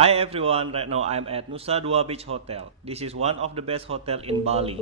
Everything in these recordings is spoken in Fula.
Hi everyone, right now I'm at Nusa Dua Beach Hotel. This is one of the best hotel in Bali.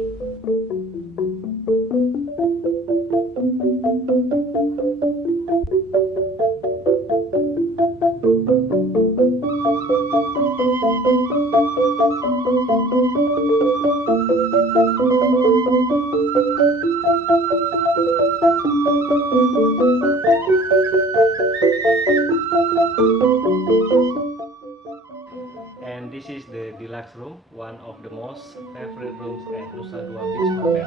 And this is the deluxe room, one of the most favorite rooms at Nusa Dua Beach Hotel.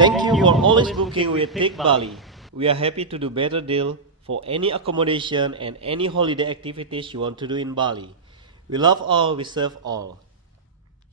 Thank you for always booking with TIC Bali. We are happy to do better deal for any accommodation and any holiday activities you want to do in Bali. We love all, we serve all.